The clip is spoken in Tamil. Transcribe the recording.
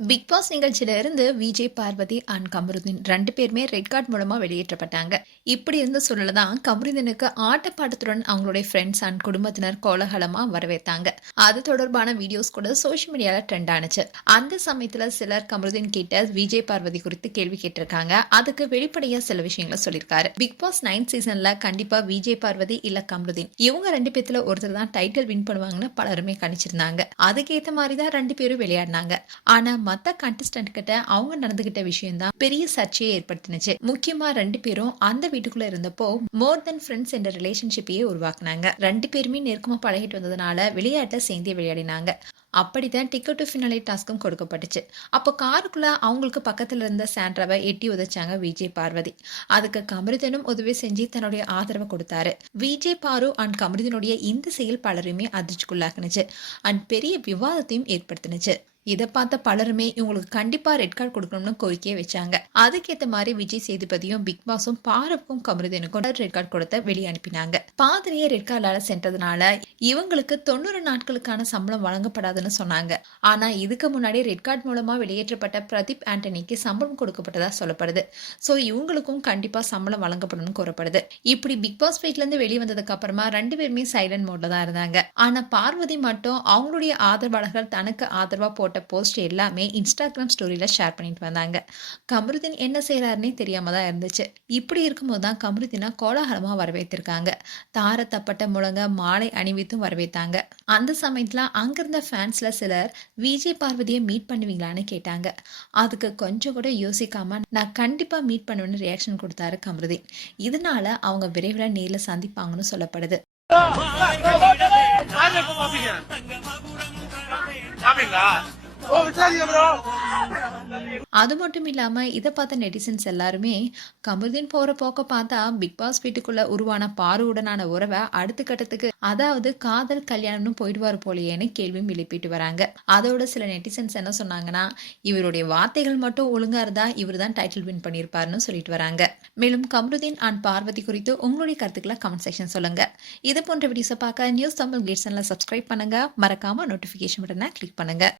பிக் பாஸ் நிகழ்ச்சியில இருந்து விஜய் பார்வதி அண்ட் கமருதீன் 2 பேருமே ரெட் கார்டு மூலமா வெளியேற்றப்பட்டாங்க. இப்படி இருந்த சூழல்ல தான் கமருதீனுக்கு ஆட்டப்பாட்டத்துடன் அவங்களுடைய ஃப்ரெண்ட்ஸ் அண்ட் குடும்பத்தினர் கோலாகலமா வரவேத்தாங்க. அது தொடர்பான வீடியோஸ் கூட சோஷியல் மீடியால ட்ரெண்ட் ஆனுச்சு. அந்த சமயத்துல சிலர் கமருதீன் கிட்ட விஜய் பார்வதி குறித்து கேள்வி கேட்டிருக்காங்க. அதுக்கு வெளிப்படையா சில விஷயங்களை சொல்லியிருக்காரு. பிக் பாஸ் 9 சீசன்ல கண்டிப்பா விஜய் பார்வதி இல்ல கமருதீன் இவங்க 2 பேத்துல ஒருத்தர் தான் டைட்டில் வின் பண்ணுவாங்கன்னு பலருமே கணிச்சிருந்தாங்க. அதுக்கேத்த மாதிரி தான் 2 பேரும் விளையாடினாங்க. ஆனா மத்த கண்டஸ்டன்ட் கிட்ட அவங்க நடந்துகிட்ட விஷயம் தான் பெரிய சர்ச்சையை ஏற்படுத்தினுச்சு. முக்கியமா 2 பேரும் அந்த வீட்டுக்குள்ள இருந்தப்போ மோர் தென் ஃப்ரெண்ட்ஸ் என்ற ரிலேஷன்ஷிப்பையே உருவாக்குனாங்க. 2 பேருமே நெருக்கமா பழகிட்டு வந்ததுனால விளையாட்டுல சேர்ந்தே விளையாடினாங்க. அப்படித்தான் டிக்கெட் டு ஃபினாலே டாஸ்க்கும் கொடுக்கப்பட்டுச்சு. அப்போ காருக்குள்ள அவங்களுக்கு பக்கத்துல இருந்த சாண்ட்ராவை எட்டி உதைச்சாங்க விஜய் பார்வதி. அதுக்கு கமருதனும் உதவி செஞ்சு தன்னுடைய ஆதரவை கொடுத்தாரு. விஜய் பாரு அண்ட் கமருதனுடைய இந்த செயல் பலருமே அதிர்ச்சிக்குள்ளாக்குனுச்சு அண்ட் பெரிய விவாதத்தையும் ஏற்படுத்தினுச்சு. இதை பார்த்த பலருமே இவங்களுக்கு கண்டிப்பா ரெட் கார்டு கொடுக்கணும்னு கோரிக்கையை வச்சாங்க. அதுக்கேற்ற மாதிரி விஜய் சேதுபதியும் பிக் பாஸும் பாரவுக்கும் கமருதனுக்கும் ரெட் கார்டு கொடுத்த வெளியே அனுப்பினாங்க. பாதிரியை ரெட் கார்டால சென்றதுனால இவங்களுக்கு 90 நாட்களுக்கான சம்பளம் வழங்கப்படாதுன்னு சொன்னாங்க. ஆனா இதுக்கு முன்னாடி ரெட் கார்டு மூலமா வெளியேற்றப்பட்ட பிரதீப் ஆண்டனிக்கு சம்பளம் கொடுக்கப்பட்டதா சொல்லப்படுது. சோ இவங்களுக்கும் கண்டிப்பா சம்பளம் வழங்கப்படும் கூறப்படுது. இப்படி பிக் பாஸ் வீட்ல இருந்து வெளியே வந்ததுக்கு அப்புறமா 2 பேருமே சைலண்ட் மோட்ல தான் இருந்தாங்க. ஆனா பார்வதி மட்டும் அவங்களுடைய ஆதரவாளர்கள் தனக்கு ஆதரவா போட்ட போஸ்ட் எல்லாமே இன்ஸ்டாகிராம் ஸ்டோரியில ஷேர் பண்ணிட்டு வந்தாங்க. கமருதீன் என்ன செய்யறாருன்னே தெரியாம தான் இருந்துச்சு. இப்படி இருக்கும்போது தான் கமருதீனை கோலாகலமா வரவேற்றிருக்காங்க. தார தப்பட்ட முழங்க மாலை அணிவித்தும் வரவேத்தாங்க. அந்த சமயத்துல அங்கிருந்த ஃபேன்ஸ்ல சிலர் விஜய் பார்வதியை மீட் பண்ணுவீங்களான்னு கேட்டாங்க. அதுக்கு கொஞ்சம் கூட யோசிக்காம நான் கண்டிப்பா மீட் பண்ணுவேன்னு ரியாக்ஷன் கொடுத்தாரு கமருதீன். இதனால அவங்க விரைவில் நேர்ல சந்திப்பாங்கன்னு சொல்லப்படுது. அது மட்டும் இல்லாம இதை பார்த்த நெட்டிசன்ஸ் எல்லாருமே கமருதீன் போற போக்க பார்த்தா பிக் பாஸ் வீட்டுக்குள்ள உருவான பாருவுடனான உறவை அடுத்த கட்டத்துக்கு, அதாவது காதல் கல்யாணம்னு போயிடுவாரு போலையேன்னு கேள்வியும் எழுப்பிட்டு வராங்க. அதோட சில நெட்டிசன்ஸ் என்ன சொன்னாங்கன்னா, இவருடைய வார்த்தைகள் மட்டும் ஒழுங்கா இருந்தா இவர் தான் டைட்டில் வின் பண்ணியிருப்பாருன்னு சொல்லிட்டு வராங்க. மேலும் கமருதீன் அண்ட் பார்வதி குறித்து உங்களுடைய கருத்துக்களை கமெண்ட் செக்ஷன் சொல்லுங்க. இது போன்ற வீடியோஸை பார்க்க நியூஸ் தமிழ் கிளிட்ஸ் சேனலை சப்ஸ்கிரைப் பண்ணுங்க. மறக்காம நோட்டிபிகேஷன் பட்டனை கிளிக் பண்ணுங்க.